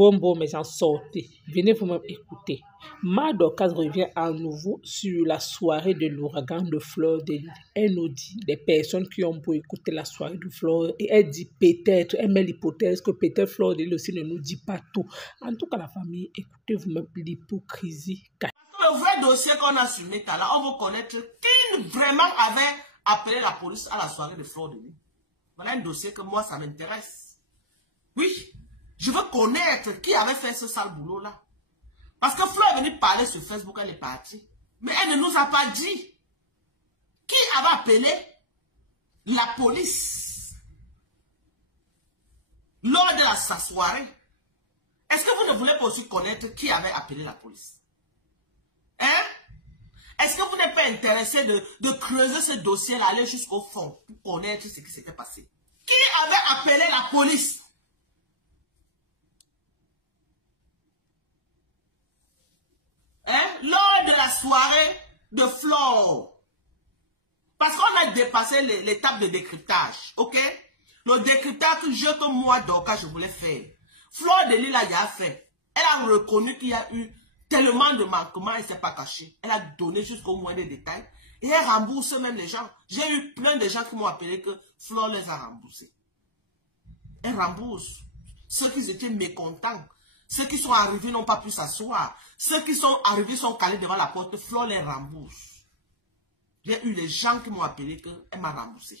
Bon, mes gens, sortez. Venez vous-même écouter. Madocas revient à nouveau sur la soirée de l'ouragan de Fleur de Lys. Elle nous dit, des personnes qui ont beau écouter la soirée de Fleur, et elle dit peut-être, elle met l'hypothèse que peut-être Fleur de Lys aussi ne nous dit pas tout. En tout cas, la famille, écoutez vous-même l'hypocrisie. Le vrai dossier qu'on a sur Meta, là, on veut connaître qui vraiment avait appelé la police à la soirée de Fleur de Lys. Voilà un dossier que moi, ça m'intéresse. Oui, je veux connaître qui avait fait ce sale boulot-là. Parce que Fleur est venue parler sur Facebook, elle est partie. Mais elle ne nous a pas dit qui avait appelé la police lors de sa soirée. Est-ce que vous ne voulez pas aussi connaître qui avait appelé la police? Hein? Est-ce que vous n'êtes pas intéressé de creuser ce dossier-là, aller jusqu'au fond, pour connaître ce qui s'était passé? Qui avait appelé la police? Hein? Lors de la soirée de Flore. Parce qu'on a dépassé l'étape de décryptage, ok? Le décryptage que moi, Doka, je voulais faire. Fleur de Lys, là, il a fait. Elle a reconnu qu'il y a eu tellement de manquements, elle ne s'est pas cachée. Elle a donné jusqu'au moins des détails. Et elle rembourse même les gens. J'ai eu plein de gens qui m'ont appelé que Fleur les a remboursés. Elle rembourse. Ceux qui étaient mécontents, ceux qui sont arrivés n'ont pas pu s'asseoir. Ceux qui sont arrivés sont calés devant la porte, Fleur les rembourse. J'ai eu les gens qui m'ont appelé qu'elle m'a remboursé.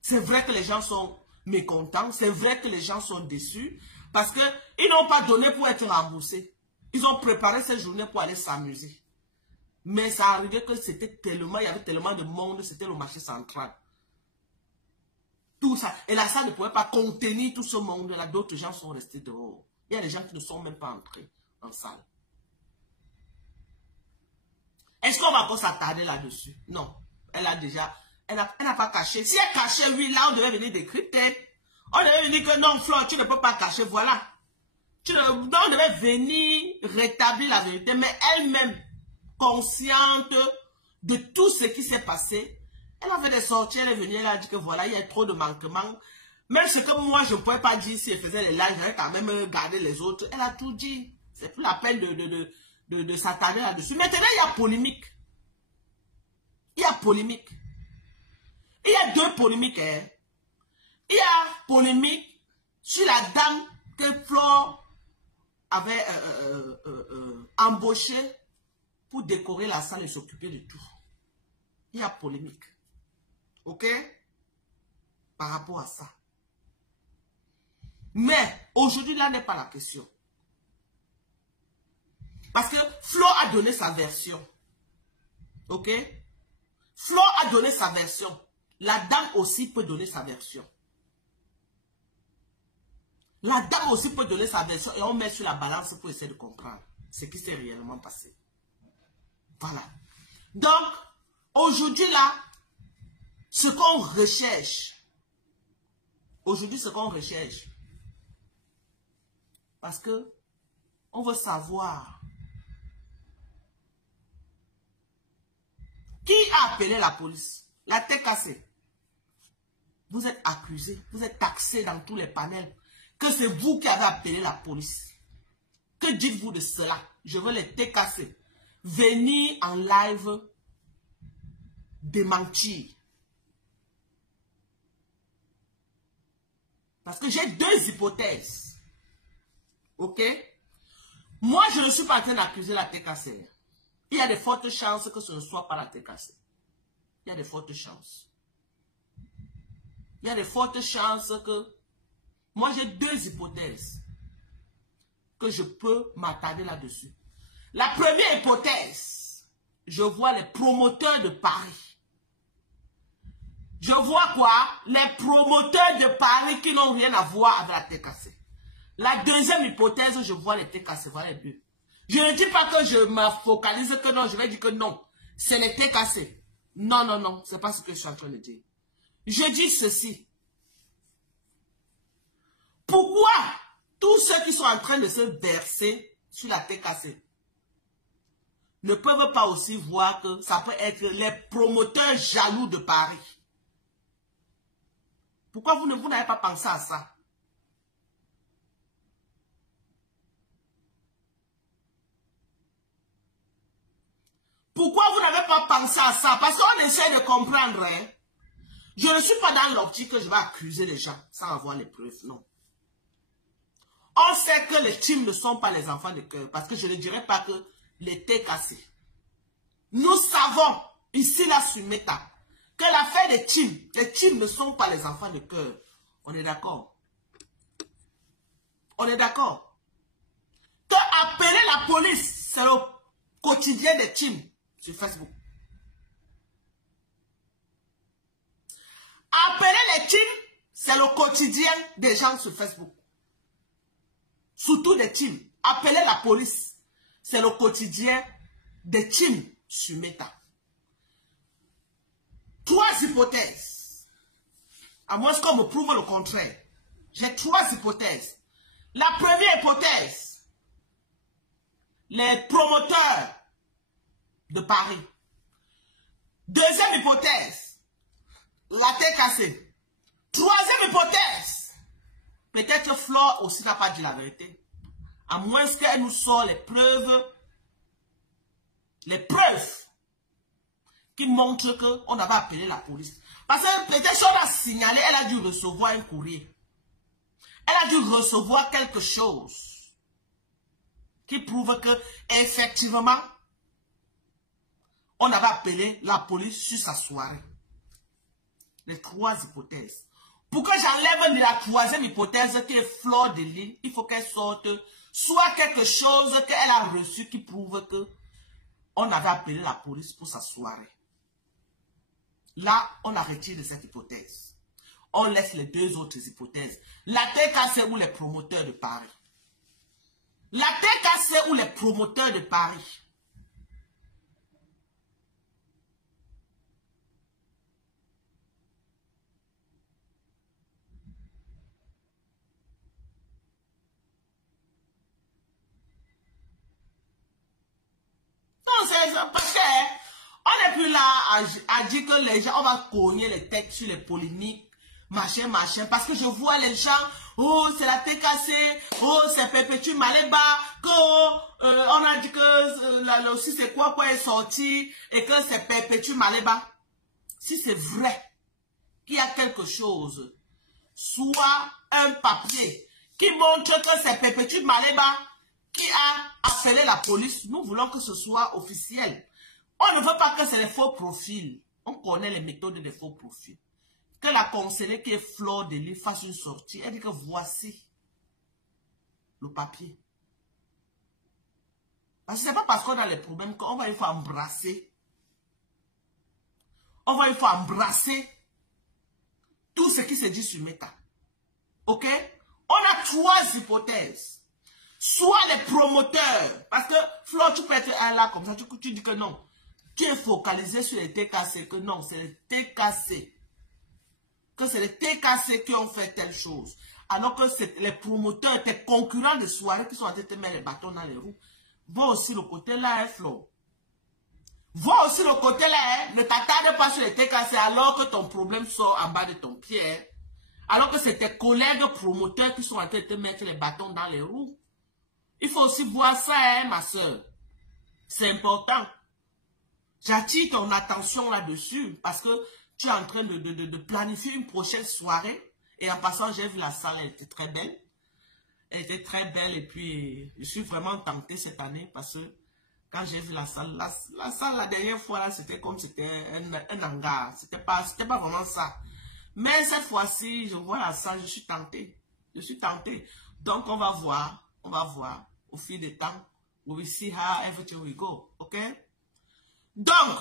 C'est vrai que les gens sont mécontents, c'est vrai que les gens sont déçus, parce qu'ils n'ont pas donné pour être remboursés. Ils ont préparé cette journée pour aller s'amuser. Mais ça arrivait que c'était tellement, il y avait tellement de monde, c'était le marché central. Tout ça. Et la salle ne pouvait pas contenir tout ce monde-là. D'autres gens sont restés dehors. Il y a des gens qui ne sont même pas entrés en salle. Est-ce qu'on va encore s'attarder là-dessus? Non. Elle a déjà... Elle n'a pas caché. Si elle cachait, oui, là, on devait venir décrypter. On devait venir que non, Fleur, tu ne peux pas cacher, voilà. On devait venir rétablir la vérité. Mais elle-même, consciente de tout ce qui s'est passé, elle a fait des sorties, elle est venue, elle a dit que voilà, il y a trop de manquements. Même ce que moi, je ne pouvais pas dire si elle faisait les lives, j'allais quand même garder les autres. Elle a tout dit. C'est plus la peine de s'attarder là-dessus. Maintenant, il y a polémique. Il y a polémique. Il y a deux polémiques. Hein. Il y a polémique sur la dame que Fleur avait embauchée pour décorer la salle et s'occuper de tout. Il y a polémique. Ok? Par rapport à ça. Mais aujourd'hui, là n'est pas la question. Parce que Fleur a donné sa version. Ok? Fleur a donné sa version. La dame aussi peut donner sa version. La dame aussi peut donner sa version et on met sur la balance pour essayer de comprendre ce qui s'est réellement passé. Voilà. Donc, aujourd'hui là, ce qu'on recherche, parce que on veut savoir qui a appelé la police. La tête cassée. Vous êtes accusé, vous êtes taxé dans tous les panels que c'est vous qui avez appelé la police. Que dites-vous de cela? Je veux les têtes cassées. Venir en live démentir. Parce que j'ai deux hypothèses. Ok? Moi, je ne suis pas en train d'accuser la tête cassée. Il y a de fortes chances que ce ne soit pas la tête cassée. Il y a de fortes chances. Il y a de fortes chances que... Moi, j'ai deux hypothèses que je peux m'attarder là-dessus. La première hypothèse, je vois les promoteurs de Paris. Je vois quoi? Les promoteurs de Paris qui n'ont rien à voir avec la tête cassée. La deuxième hypothèse, je vois les têtes cassées. Voilà les deux. Je ne dis pas que je me focalise que non. Je vais dire que non. C'est les têtes cassées. Non, non, non. Ce n'est pas ce que je suis en train de dire. Je dis ceci. Pourquoi tous ceux qui sont en train de se verser sur la tête cassée ne peuvent pas aussi voir que ça peut être les promoteurs jaloux de Paris? Pourquoi vous n'avez pas pensé à ça? Pourquoi vous n'avez pas pensé à ça? Parce qu'on essaie de comprendre. Hein? Je ne suis pas dans l'optique que je vais accuser les gens sans avoir les preuves, non. On sait que les teams ne sont pas les enfants de cœur, parce que je ne dirais pas que les TKC. Nous savons, ici là sur Meta, que l'affaire des teams ne sont pas les enfants de cœur. On est d'accord? On est d'accord? Que appeler la police, c'est le quotidien des teams sur Facebook. Appeler les teams, c'est le quotidien des gens sur Facebook. Surtout des teams. Appeler la police, c'est le quotidien des teams sur Meta. 3 hypothèses. À moins qu'on me prouve le contraire. J'ai 3 hypothèses. La première hypothèse, les promoteurs de Paris. Deuxième hypothèse, la TKC. Troisième hypothèse, peut-être Flore aussi n'a pas dit la vérité. À moins qu'elle nous sorte les preuves qui montrent qu'on avait appelé la police. Parce que peut-être qu'on a signalé, elle a dû recevoir un courrier. Elle a dû recevoir quelque chose qui prouve que effectivement on avait appelé la police sur sa soirée. Les 3 hypothèses. Pour que j'enlève la troisième hypothèse qui est Flore de Lys, il faut qu'elle sorte soit quelque chose qu'elle a reçu qui prouve que on avait appelé la police pour sa soirée. Là, on la retire de cette hypothèse. On laisse les 2 autres hypothèses. La TKC ou les promoteurs de Paris. La TKC ou les promoteurs de Paris. Non, c'est parce que on n'est plus là à dire que les gens, on va cogner les têtes sur les polémiques. Machin, machin, parce que je vois les gens, oh, c'est la TKC, oh, c'est Perpétue Maleba, que, on a dit que, aussi c'est quoi est sorti, et que c'est Perpétue Maleba. Si c'est vrai qu'il y a quelque chose, soit un papier qui montre que c'est Perpétue Maleba qui a appelé la police, nous voulons que ce soit officiel. On ne veut pas que c'est les faux profils. On connaît les méthodes des faux profils. Que la conseillère qui est Flore de Lys fasse une sortie. Elle dit que voici le papier. Parce que ce n'est pas parce qu'on a les problèmes qu'on va il faut embrasser. On va il faut embrasser tout ce qui se dit sur Meta. Ok? On a 3 hypothèses. Soit les promoteurs. Parce que Flore, tu peux être là comme ça. Tu dis que non. Tu es focalisé sur les TKC. Que non, c'est les TKC. Que c'est les TKC qui ont fait telle chose. Alors que c'est les promoteurs, tes concurrents de soirée qui sont en train de te mettre les bâtons dans les roues. Va aussi le côté là, hein, Flo. Va aussi le côté là, hein. Ne t'attarde pas sur les TKC alors que ton problème sort en bas de ton pied. Hein. Alors que c'est tes collègues promoteurs qui sont en train de te mettre les bâtons dans les roues. Il faut aussi voir ça, hein, ma soeur. C'est important. J'attire ton attention là-dessus parce que tu es en train de planifier une prochaine soirée. Et en passant, j'ai vu la salle, elle était très belle. Elle était très belle et puis je suis vraiment tentée cette année parce que quand j'ai vu la salle la dernière fois, là, c'était comme c'était un hangar. C'était pas vraiment ça. Mais cette fois-ci, je vois la salle, je suis tentée. Je suis tentée. Donc, on va voir au fil du temps. We will see how everything will go. OK? Donc,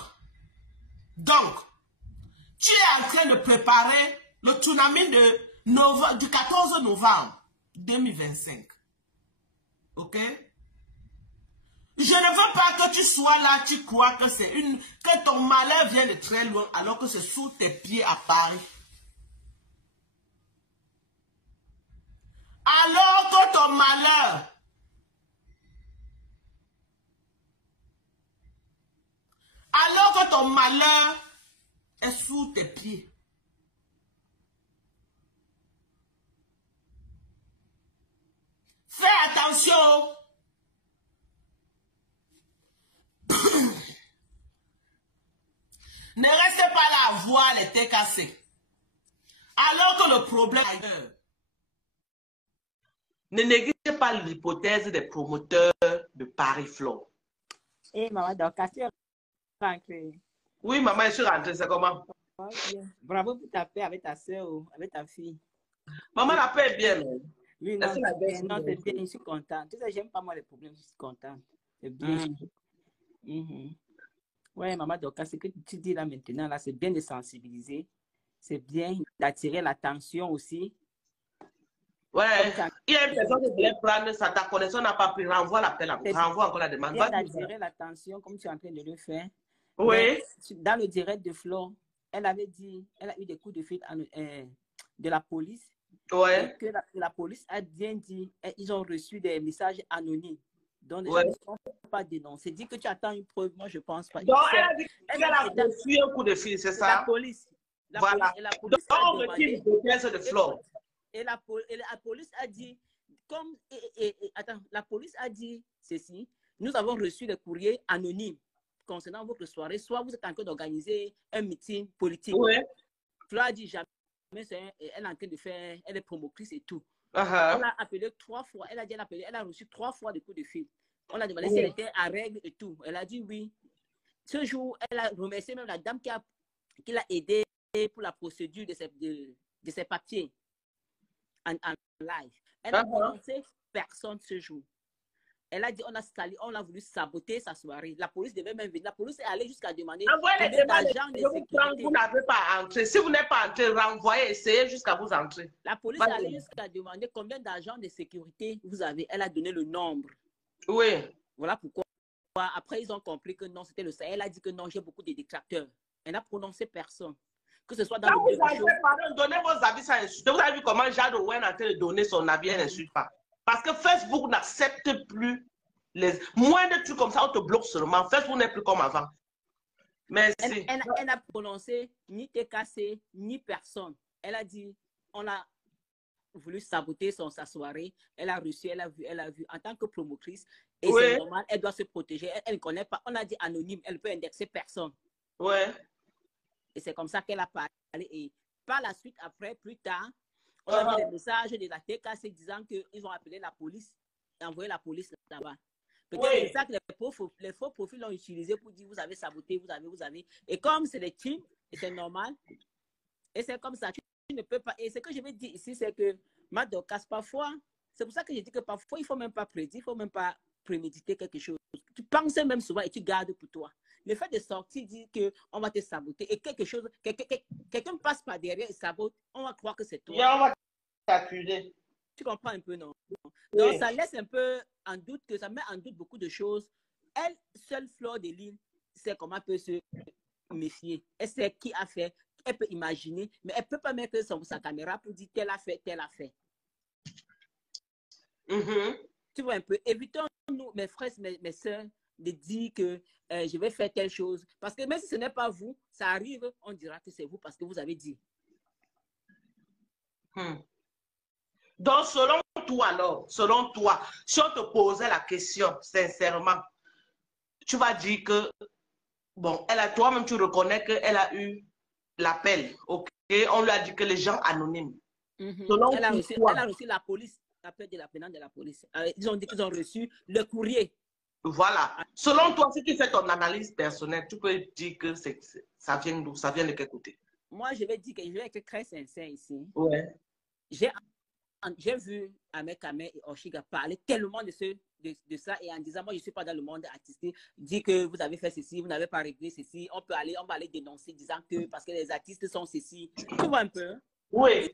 tu es en train de préparer le tournament du 14 novembre 2025. Ok? Je ne veux pas que tu sois là, tu crois que que ton malheur vient de très loin alors que c'est sous tes pieds à Paris. Alors que ton malheur est sous tes pieds. Fais attention. avoir les TKC. Alors que le problème est ailleurs. Ne négligez pas l'hypothèse des promoteurs de Paris Flow. Eh, maman, donc, tu es rentrée. Oui, maman, je suis rentrée, c'est comment? Bravo pour ta paix avec ta soeur ou avec ta fille. Maman, la paix est bien. Oui, non, c'est bien, je suis contente. Tu sais, j'aime pas moi les problèmes, je suis contente. C'est bien. Oui, maman, donc, ce que tu dis là maintenant, là, c'est bien de sensibiliser. C'est bien d'attirer l'attention aussi. Ouais, il y a une personne qui voulait prendre ça, ta connexion n'a pas pris, renvoie l'appel, renvoie encore la demande. Bien d'attirer l'attention, comme tu es en train de le faire. Oui. Mais, dans le direct de Flo, elle avait dit, elle a eu des coups de fil de la police. Ouais. Que la police a bien dit, ils ont reçu des messages anonymes. Donc, les gens ne sont pas dénoncés. Dis que tu attends une preuve, moi je pense pas. Donc, elle a dit qu'elle a reçu un coup de fil, c'est ça? La police. Voilà. Donc, on retire l'hypothèse de Flo. Et la police a dit, comme, attends, la police a dit ceci, nous avons reçu des courriers anonymes concernant votre soirée, soit vous êtes en train d'organiser un meeting politique. Oui. Flo a dit jamais, elle est en train de faire, elle est promotrice et tout. Elle a appelé 3 fois, elle a reçu 3 fois des coups de fil. On a demandé si elle était à règle et tout. Elle a dit oui. Ce jour, elle a remercié même la dame qui l'a aidée pour la procédure de ses papiers. En live. Elle n'a prononcé personne ce jour. Elle a dit on a voulu saboter sa soirée. La police devait même venir. La police est allée jusqu'à demander d'argent de sécurité. Vous n'avez pas entré. Si vous n'êtes pas entré, renvoyez, essayez jusqu'à vous entrer. La police est allée jusqu'à demander combien d'argent de sécurité vous avez. Elle a donné le nombre. Oui. Voilà pourquoi. Après, ils ont compris que non, c'était le ça. Elle a dit que non, j'ai beaucoup de détracteurs. Elle n'a prononcé personne. Que ce soit dans le pardon, donnez vos avis sans insulter. Vous avez vu comment Jade Owen est en train de donner son avis, elle n'insulte pas. Parce que Facebook n'accepte plus les moins de trucs comme ça, on te bloque seulement. Facebook n'est plus comme avant. Merci. Elle n'a prononcé ni TKC, ni personne. Elle a dit, on a voulu saboter sa soirée. Elle a reçu, elle a vu en tant que promotrice. Et c'est normal, elle doit se protéger. Elle ne connaît pas. On a dit anonyme, elle peut indexer personne. Ouais. Et c'est comme ça qu'elle a parlé. Et par la suite, après, plus tard, on a vu des messages de la TKC disant qu'ils ont appelé la police et envoyé la police là-bas. Peut-être c'est ça que les faux profils l'ont utilisé pour dire vous avez saboté, vous avez. Et comme c'est des teams, et c'est normal, et c'est comme ça, tu ne peux pas. Et ce que je vais dire ici, c'est que Madokas, parfois, c'est pour ça que je dis que parfois, il ne faut même pas prédire, il ne faut même pas préméditer quelque chose. Tu penses même souvent et tu gardes pour toi. Le fait de sortir, dire qu'on va te saboter et quelque chose, quelqu'un passe par derrière et sabote, on va croire que c'est toi. Et on va t'accuser. Tu comprends un peu, non? Donc, ça laisse un peu en doute, que ça met en doute beaucoup de choses. Elle, seule Fleur de Lille, sait comment elle peut se méfier. Elle sait qui a fait, elle peut imaginer, mais elle ne peut pas mettre sa caméra pour dire tel a fait, tel a fait. Tu vois un peu, évitons-nous, mes frères, mes soeurs, de dire que je vais faire telle chose. Parce que même si ce n'est pas vous, ça arrive, on dira que c'est vous parce que vous avez dit. Donc, selon toi, alors, selon toi, si on te posait la question, sincèrement, tu vas dire que, bon, toi-même, tu reconnais qu'elle a eu l'appel, ok? On lui a dit que les gens anonymes. Selon elle a reçu la police, l'appel de la présidente de la police. Ils ont dit qu'ils ont reçu le courrier. Voilà. Selon toi, si tu fais ton analyse personnelle, tu peux dire que ça vient d'où? Ça vient de quel côté? Moi, je vais dire que je vais être très sincère ici. Ouais. J'ai vu Ahmed Kamel et Oshiga parler tellement de ça et en disant, moi, je ne suis pas dans le monde artistique, dit que vous avez fait ceci, vous n'avez pas réglé ceci, on va aller dénoncer, disant que parce que les artistes sont ceci. Tu vois un peu? Oui.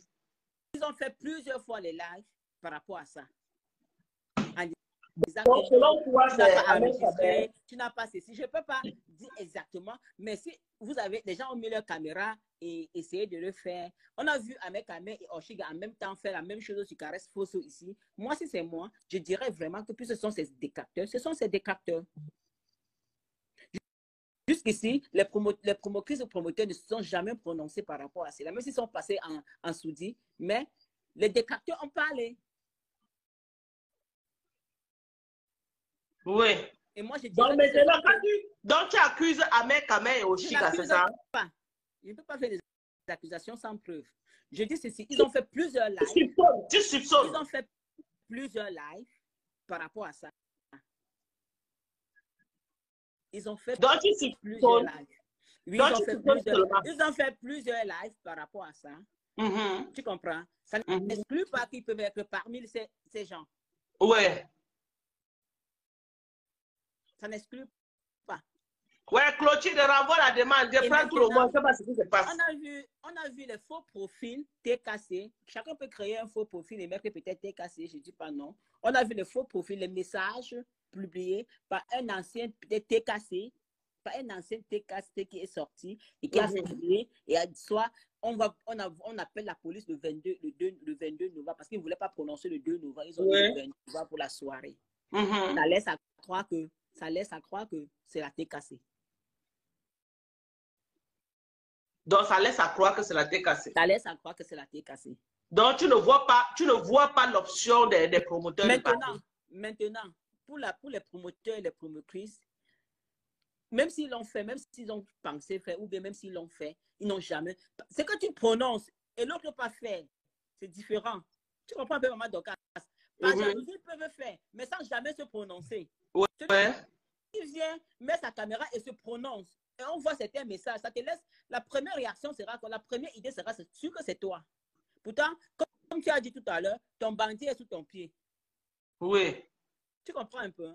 Ils ont fait plusieurs fois les lives par rapport à ça. Donc, selon toi, tu n'as pas ceci. Je ne peux pas dire exactement, mais si vous avez, les gens ont mis leur caméra et essayé de le faire. On a vu Ahmed Kamel et Oshiga en même temps faire la même chose sur Caresse Fosso ici. Moi, si c'est moi, je dirais vraiment que plus ce sont ces détracteurs, ce sont ces détracteurs. Jusqu'ici, les promotrices et promoteurs ne se sont jamais prononcés par rapport à cela, même s'ils sont passés en soudit, mais les détracteurs ont parlé. Oui. Et moi, je dis. Donc, maintenant, donc tu accuses Ahmed Kamel et Oshiga, c'est ça? Je ne peux pas faire des accusations sans preuve. Je dis ceci, ils ont fait plusieurs lives. Tu soupçonnes. Ils ont fait plusieurs lives par rapport à ça. Ils ont fait Donc, plusieurs lives. Oui, donc, ils ont fait plusieurs lives par rapport à ça. Tu comprends? Ça n'exclut pas qu'ils peuvent être parmi ces gens. Ouais. Ça n'exclut pas. Ouais, Clotilde renvoie la demande. Je prends tout le monde. Je ne sais pas ce qui se passe. On a vu les faux profils TKC. Chacun peut créer un faux profil et mettre peut-être TKC. Je ne dis pas non. On a vu les faux profils, les messages publiés par un ancien peut-être TKC, par un ancien TKC qui est sorti et qui a publié. Et soit on appelle la police le 22 novembre parce qu'ils ne voulaient pas prononcer le 2 novembre. Ils ont dit le 22 novembre pour la soirée. Ça laisse à croire que c'est la TKC. Donc, ça laisse à croire que c'est la TKC. Ça laisse à croire que c'est la TKC. Donc, tu ne vois pas l'option des promoteurs. Maintenant, pour les promoteurs et les promotrices, même s'ils l'ont fait, même s'ils ont pensé faire, ou bien même s'ils l'ont fait, ils n'ont jamais. C'est que tu prononces et l'autre n'a pas fait. C'est différent. Tu comprends un peu, maman Dorcas? Par exemple, ils peuvent faire, mais sans jamais se prononcer. Ouais. Il vient, met sa caméra et se prononce. Et on voit certains messages. Ça te laisse. La première réaction sera quoi? La première idée sera sûr que c'est toi. Pourtant, comme tu as dit tout à l'heure, ton bandit est sous ton pied. Oui. Tu comprends un peu?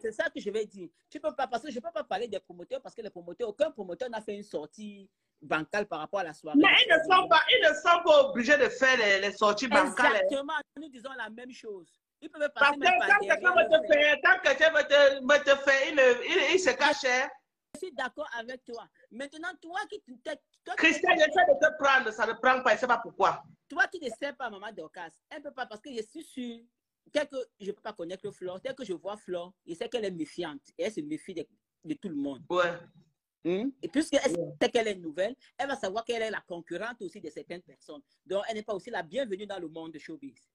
C'est ça que je vais dire. Tu peux pas, parce que je ne peux pas parler des promoteurs parce que les promoteurs, aucun promoteur n'a fait une sortie bancale par rapport à la soirée. Mais ils ne sont pas obligés de faire les sorties bancales. Exactement, nous disons la même chose. Ils peuvent Parce passer que quand quelqu'un veut te faire, il se cache. Je suis d'accord avec toi. Maintenant, toi qui... Christian, j'essaie de te prendre, ça ne prend pas, je ne sais pas pourquoi. Toi qui ne sais pas, maman Dorcas, elle ne peut pas, parce que je suis sûre, tel que je ne peux pas connaître Flore, tel que je vois Flore, je sais qu'elle est méfiante. Et elle se méfie de tout le monde. Ouais. Et puisqu'elle sait qu'elle est nouvelle, elle va savoir qu'elle est la concurrente aussi de certaines personnes. Donc, elle n'est pas aussi la bienvenue dans le monde de showbiz.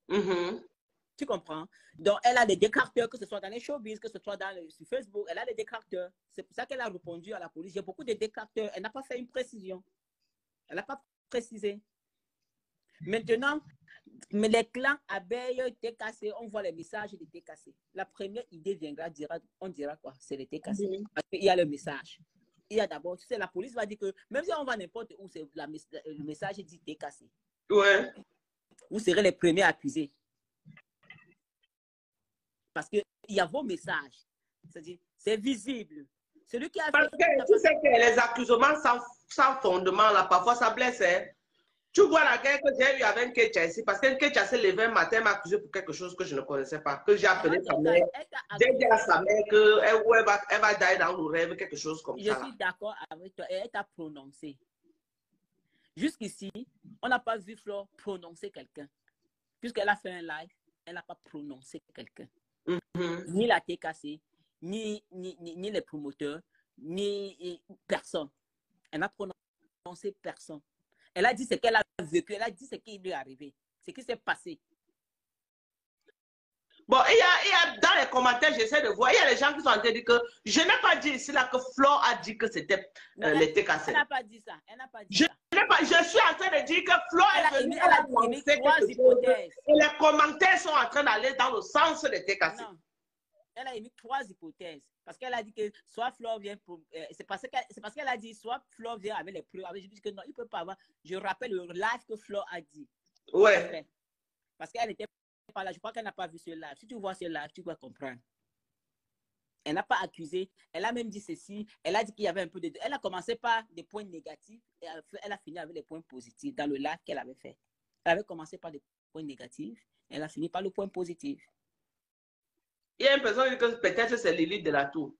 Tu comprends? Donc, elle a des détracteurs, que ce soit dans les showbiz, que ce soit sur Facebook, elle a des détracteurs. C'est pour ça qu'elle a répondu à la police. Il y a beaucoup de détracteurs. Elle n'a pas fait une précision. Elle n'a pas précisé. Maintenant, mais les clans abeilles, TKC, on voit les messages de TKC. La première idée viendra, on dira quoi? C'est les TKC. Parce qu'il y a le message. Il y a d'abord, tu sais, la police va dire que même si on va n'importe où, le message dit TKC. Ouais. Vous serez les premiers accusés. Parce qu'il y a vos messages. C'est-à-dire, c'est visible. Celui qui a Parce que tu sais que les accusements sans fondement, là, parfois ça blesse. Hein? Tu vois la guerre que j'ai eue avec Nketia ici, parce que Nketia s'est levé un matin, m'a accusé pour quelque chose que je ne connaissais pas, que j'ai appelé sa mère. J'ai dit à sa mère qu'elle va d'aller dans le rêve, quelque chose comme ça. Je suis d'accord avec toi. Et elle t'a prononcé. Jusqu'ici, on n'a pas vu Flore prononcer quelqu'un. Puisqu'elle a fait un live, elle n'a pas prononcé quelqu'un. Ni la TKC, ni les promoteurs, ni personne. Elle n'a prononcé personne. Elle a dit ce qu'elle a vécu, elle a dit ce qui lui est arrivé, ce qui s'est passé. Bon, il y a dans les commentaires, j'essaie de voir, il y a des gens qui sont en train de dire que je n'ai pas dit ici là que Flore a dit que c'était les TKC. Elle n'a pas dit ça. Elle n'a pas dit ça. Je suis en train de dire que Flore est venue, elle a émis 3 hypothèses. Et les commentaires sont en train d'aller dans le sens des TKC. Non. Elle a émis 3 hypothèses. Parce qu'elle a dit que soit Flore vient pour... c'est parce qu'elle a dit soit Flore vient avec les preuves. Je dis que non, il ne peut pas avoir... Je rappelle le live que Flore a dit. Ouais. Parce qu'elle n'était pas là. Je crois qu'elle n'a pas vu ce live. Si tu vois ce live, tu vas comprendre. Elle n'a pas accusé. Elle a même dit ceci. Elle a dit qu'il y avait un peu de... Elle a commencé par des points négatifs et elle a fini avec des points positifs dans le live qu'elle avait fait. Elle avait commencé par des points négatifs. Elle a fini par le point positif. Il y a une personne qui dit que peut-être c'est Lilith de la Tour.